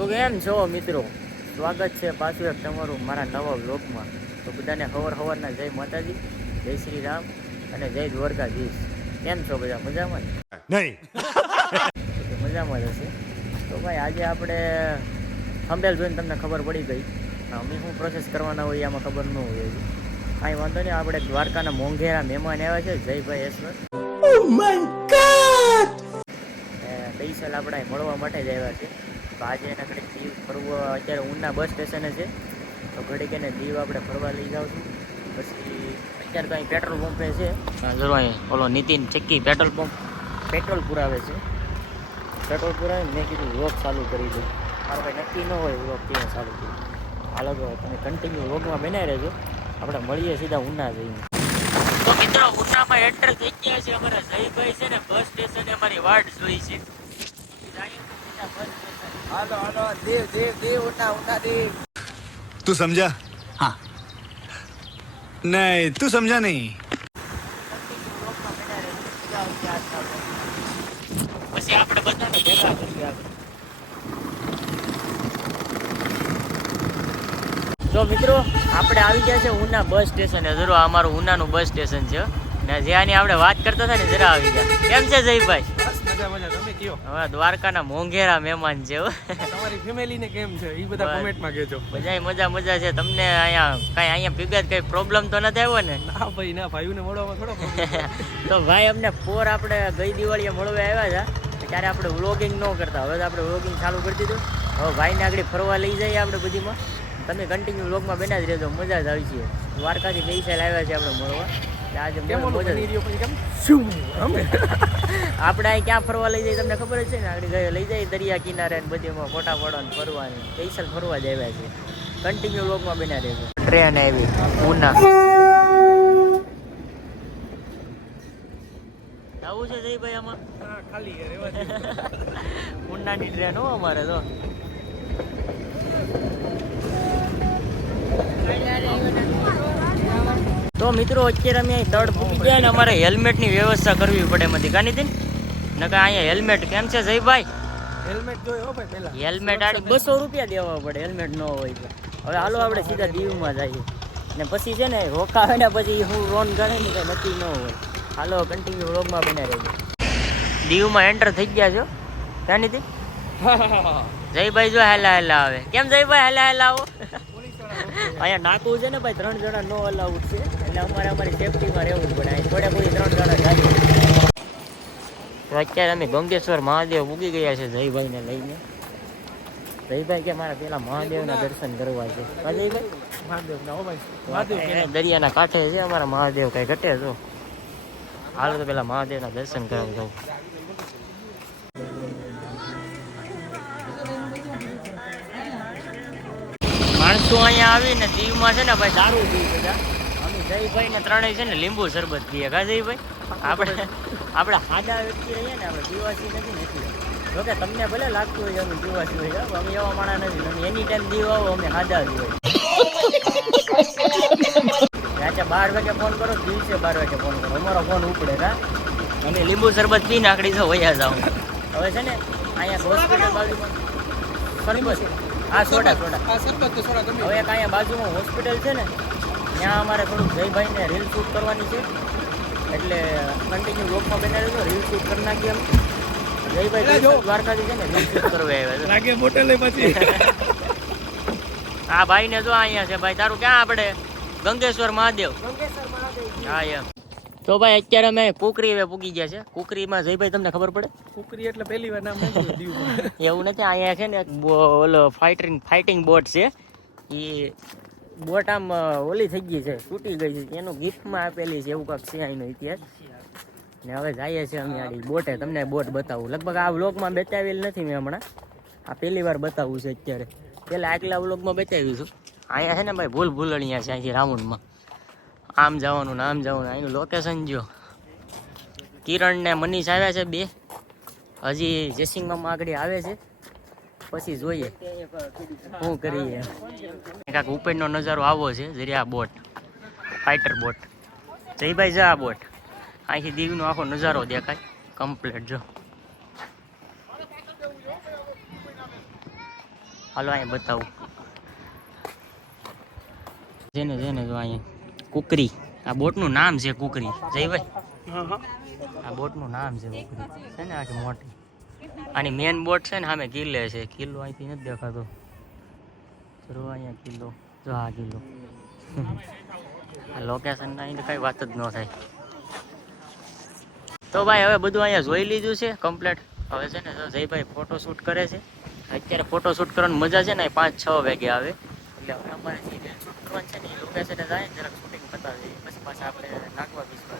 તો કેમ છો મિત્રો? સ્વાગત છે પાછું એક તમારું મારા નવા બ્લોગમાં તો બધાને ખબર હવારના જય માતાજી જય શ્રી રામ અને જય દ્વારકાધીશ. કેમ છો બધા? મજામાં નહીં. મજામાં જ હશે? તો ભાઈ આજે આપણે થંબેલ જોઈને તમને ખબર પડી ગઈ. અમે શું પ્રોસેસ કરવાના હોય આમાં ખબર ન હોય. કાંઈ વાંધો નહીં આપણે દ્વારકાના મોંઘેરા મહેમાન આવ્યા છે જયભાઈ ઈશ્વર પૈસા આપણે મળવા માટે જ આવ્યા છે. તો આજે એના ઘડીક દીવ ફરવા અત્યારે ઊના બસ સ્ટેશને છે. તો ઘડીક એને દીવ આપણે ફરવા લઈ જાઉં પછી અત્યારે તો અહીં પેટ્રોલ પંપે છે. જરૂર અહીં ઓલો Nitin Chakki petrol pump. Petrol પુરાવે છે. પેટ્રોલ પુરાવે મેં કીધું વ્લોગ ચાલુ કરી દઉં. મારો કંઈ નક્કી ન હોય વ્લોગ ત્યાં ચાલુ કર્યું હાલો તો તમે કન્ટિન્યુ વ્લોગમાં બનાવી રહેજો. આપણે મળીએ સીધા ઉના જઈને. તો મિત્રો ઉનામાં એન્ટર થઈ ગયા છે અમારા જયભાઈ છે ને બસ સ્ટેશને અમારી વાટ જોઈ છે. હાલો તું સમજા? હા. નહીં તું સમજા નહીં. તો મિત્રો આપણે આવી ગયા છે ઉના બસ સ્ટેશન. જરૂર અમારું ઉનાનું બસ સ્ટેશન છે. ને જ્યાં જ્યાંની આપણે વાત કરતા હતા ને જરા આવી ગયા. કેમ છે જયભાઈ? મજા મજા તમે કયો? હવે દ્વારકાના મોંઘેરા મહેમાન છે. તમારી ફેમિલી કેમ છે? એ બધા બસ. કહેજો. બધાય મજા મજા છે. તમને અહીંયા કાંઈ અહીંયા ભેગા કઈ પ્રોબ્લેમ તો નથી આવ્યો ને? ના ભાઈ ના ભાઈઓને મળવામાં થોડો તો ભાઈ અમને પોર આપણે ગઈ દિવાળીએ મળવા આવ્યા હતા. ત્યારે આપણે વ્લોગિંગ ન કરતા. હવે તો આપણે વ્લોગિંગ ચાલુ કરી દીધું. હવે ભાઈને આગળ ફરવા લઈ જઈએ આપણે બધીમાં. તમે કન્ટિન્યુ વ્લોગમાં બેના જ રહેજો. મજા જ આવી છે. દ્વારકાથી ગઈ સાઈડ આવ્યા છે આપણે મળવા. આપણે અહીં ક્યાં ફરવા લઈ જઈએ તમને ખબર છે ને? આગળ ગયો લઈ જાય દરિયા કિનારે ને બધીમાં ફોટા પડવાની ફરવાની. કૈસલ ફરવા જ આવ્યા છે કન્ટિન્યુ વ્લોગમાં બેના રહેજો. ટ્રેન આવી ઉના. આવું છે જયભાઈ આમાં? ખાલી છે, રહેવા ઉનાની ટ્રેન હો અમારે તો. તો મિત્રો અત્યારે અમે અહીં તળ પૂકી જાય ને અમારે હેલ્મેટની વ્યવસ્થા કરવી પડે એમાંથી. કાની હતી નકા અહીંયા હેલ્મેટ કેમ છે જયભાઈ? હેલ્મેટ જોયો હો ભાઈ પહેલા. હેલ્મેટ આડી બસો રૂપિયા દેવા પડે હેલ્મેટ ન હોય તો. હવે હાલો આપણે સીધા દીવમાં જઈએ. ને પછી છે ને રોકાવે ને પછી હું રોન કરે ને કંઈ નક્કી ન હોય. હાલો કન્ટિન્યુ વ્લોગમાં બને રહેજો. દીવમાં એન્ટર થઈ ગયા છો? ત્યાંની જયભાઈ જો હેલા હેલા આવે. કેમ જયભાઈ હેલા હેલા આવો? અહીંયા નાકું છે ને ભાઈ ત્રણ જણા નો અલાઉડ છે. એટલે અમારે અમારી સેફટીમાં રહેવું પડે. અહીં થોડે કોઈ ત્રણ જણા જાય અત્યારે અમે ગંગેશ્વર મહાદેવ ઉગી ગયા છે જયભાઈને લઈને. જયભાઈ કે મારા પેલા મહાદેવના દર્શન કરવા છે. જયભાઈ? ના દરિયાના કાંઠે છે અમારા મહાદેવ કઈ ઘટે તો હાલો તો પેલા મહાદેવના દર્શન કરવા જાઉં માણસો અહીંયા આવીને દીવમાં છે ને ભાઈ સારું પી બધા અમે જયભાઈ ને ત્રણેય છે ને લીંબુ શરબત પીએ. કા જયભાઈ? આપણે આપણે હાદા વ્યક્તિ રહીએ ને આપણે પીવાસી નથી નથી. જોકે તમને ભલે લાગતું હોય કે અમે પીવાસી હોય અમે એવા માણા નથી. અમે એની ટાઈમ દીવ આવો અમે હાદા જ હોય. રાતે બાર વાગે ફોન કરો દિવસે બાર વાગે ફોન કરો. અમારો ફોન ઉપડે ના અમે લીંબુ શરબત પી નાખડી છે વયા જાઉં. હવે છે ને અહીંયા હોસ્પિટલ બાજુમાં શરબત. હા સોડા સોડા. આ સરબત તો ગમે. હવે એક અહીંયા બાજુમાં હોસ્પિટલ છે ને ત્યાં અમારે થોડુંક જયભાઈને રીલ શૂટ કરવાની છે. એટલે કન્ટિન્યુ બ્લોકમાં બનાવી દો રીલ શૂટ કરી નાખીએ એમ જયભાઈ દ્વારકાથી છે ને રીલ શૂટ કરવા આવ્યા છે. લાગે બોટલે પછી. આ ભાઈને જો અહીંયા છે. ભાઈ તારું ક્યાં આપણે? ગંગેશ્વર મહાદેવ. હા એમ. તો ભાઈ અત્યારે અમે કુકરી હવે પૂગી ગયા છે. કુકરીમાં જયભાઈ તમને ખબર પડે? કુકરી એટલે પહેલી વાર નામ એવું નથી અહીંયા છે ને એક ઓલો ફાઇટિંગ ફાઇટિંગ બોટ છે. એ બોટ આમ ઓલી થઈ ગઈ છે તૂટી ગઈ છે. એનું ગિફ્ટમાં આપેલી છે એવું કાંક છે અહીંનો ઇતિહાસ. ને હવે જઈએ છીએ અમે આડી બોટે. તમને બોટ બતાવું. લગભગ આ વ્લોગમાં બતાવેલ નથી મેં હમણાં. આ પહેલી વાર બતાવું છે અત્યારે. પહેલાં આગલા વ્લોગમાં બતાવ્યું છું. અહીંયા છે ને ભાઈ ભૂલ ભૂલણિયા છે અહીંથી રાઉન્ડમાં. આમ જવાનું ને આમ જવાનું અહીંનું લોકેશન જો. કિરણ ને મનીષ આવ્યા છે બે. હજી જેસિંગ મામા આગળ આવે છે. પછી જોઈએ. શું કરીએ? કાંક ઉપરનો નજારો આવો છે, જરી આ બોટ. ફાઇટર બોટ જયભાઈ છે આ બોટ. અહીંથી દીવનો આખો નજારો દેખાય. કમ્પ્લીટ જો. હાલો, અહીંયા બતાવું. જેને જેને જો અહીંયા. કુકરી. આ બોટનું નામ છે કુકરી. જયભાઈ આ બોટનું નામ છે કુકરી. છે ને આખી મોટી. આની મેન બોટ છે ને સામે કિલ્લે છે. કિલ્લો અહીંથી નથી દેખાતો. જો અહીંયા કિલ્લો. જો આ કિલ્લો. આ લોકેશન અહીં કઈ વાત જ ન થાય. તો ભાઈ હવે બધું અહીંયા જોઈ લીધું છે કમ્પ્લેટ હવે છે ને જયભાઈ ફોટો શૂટ કરે છે. અત્યારે ફોટો શૂટ કરવાની મજા છે ને પાંચ છ વાગે આવે. એટલે હવે અમારે જે શૂટ કરવાનું છે ને એ લોકેશને જાય ને જરાક શૂટિંગ પછી પાછા આપણે નાખવા બીજવા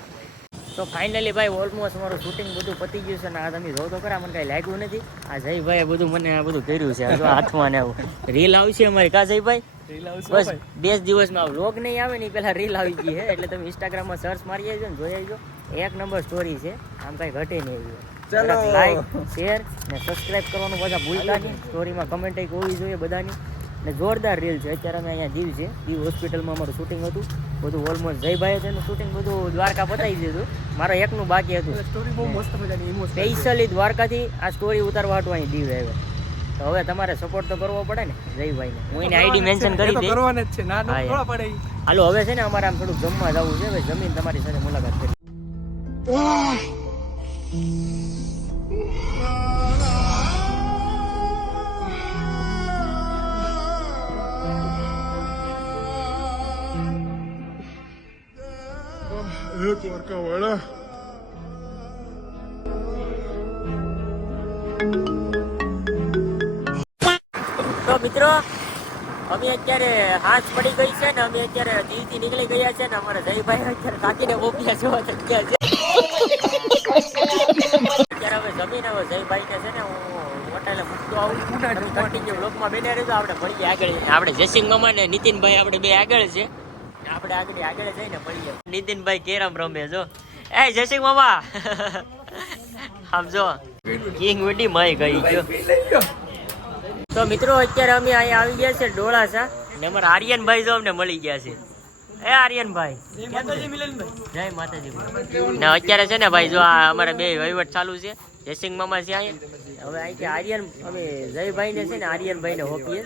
તો ફાઇનલી ભાઈ ઓલમોસ્ટ મારું શૂટિંગ બધું પતી ગયું છે ને આ તમે જો તો ખરા મને કાંઈ લાગ્યું નથી. આ જયભાઈએ બધું મને આ બધું કર્યું છે જો હાથમાં ને આવું. રીલ આવશે અમારી કા જયભાઈ? બસ બે જ દિવસમાં વ્લોગ નહીં આવે ને ઈ પહેલા રીલ આવી ગઈ છે એટલે તમે ઇન્સ્ટાગ્રામમાં સર્ચ મારી આવજો ને જોઈ આવજો. એક નંબર સ્ટોરી છે આમ કઈ ઘટે નહીં ચલો. લાઈક શેર ને સબસ્ક્રાઇબ કરવાનું બધા ભૂલતા નહીં. સ્ટોરીમાં કમેન્ટ એક હોવી જોઈએ બધાની. ને જોરદાર રીલ છે. અત્યારે અમે અહીંયા દીવ છે. દીવ હોસ્પિટલમાં અમારું શૂટિંગ હતું. બધું ઓલમોસ્ટ જયભાઈ છે એનું શૂટિંગ બધું દ્વારકા પતાવી દીધું મારો એકનું બાકી હતું. સ્ટોરી બહુ મસ્ત મજાની સ્પેશિયલી દ્વારકાથી આ સ્ટોરી ઉતારવા હાટું અહીં દીવ આવ્યા. તો હવે તમારે સપોર્ટ તો કરવો પડે ને જયભાઈને હું એની આઈડી મેન્શન કરી દઈ કરવાને જ છે. ના ના પડે હાલો હવે છે ને અમારે આમ થોડુંક જમવા જવું છે. હવે જમીન તમારી સાથે મુલાકાત કરી. હે દ્વારકા વાળા મિત્રો અમે અત્યારે હાથ પડી ગઈ છે ને અમે અત્યારે દિલથી નીકળી ગયા છે ને અમારા જયભાઈ અત્યારે કાકીને ઓપિયા જોવા ચક્યા છે. અત્યારે હવે જમીન હવે જયભાઈને છે ને હું હોટેલે મૂકતો આવું કન્ટિન્યુ બ્લોકમાં બેને રહેજો આપણે ભણીએ આગળ આપણે જયસિંહ મામા ને નીતિનભાઈ આપણે બે આગળ છે. આપણે આગળ આગળ જઈને મળીએ. નીતિનભાઈ કેરમ રમે જો. એ જયસિંહ મામા. આમ જો કિંગ વીડી મય ગઈ ગયો તો મિત્રો અત્યારે અમે અહીંયા આવી ગયા છે ડોળાસા ને અમારા આર્યનભાઈ જો અમને મળી ગયા છે. એ આર્યનભાઈ જય માતાજી. ને અત્યારે છે ને ભાઈ જો આ અમારે બે વહીવટ ચાલુ છે. જયસિંહ મામા છે અહીંયા. હવે અહીંથી આર્યન અમે જયભાઈ ને છે ને આર્યનભાઈ ને હોપીએ.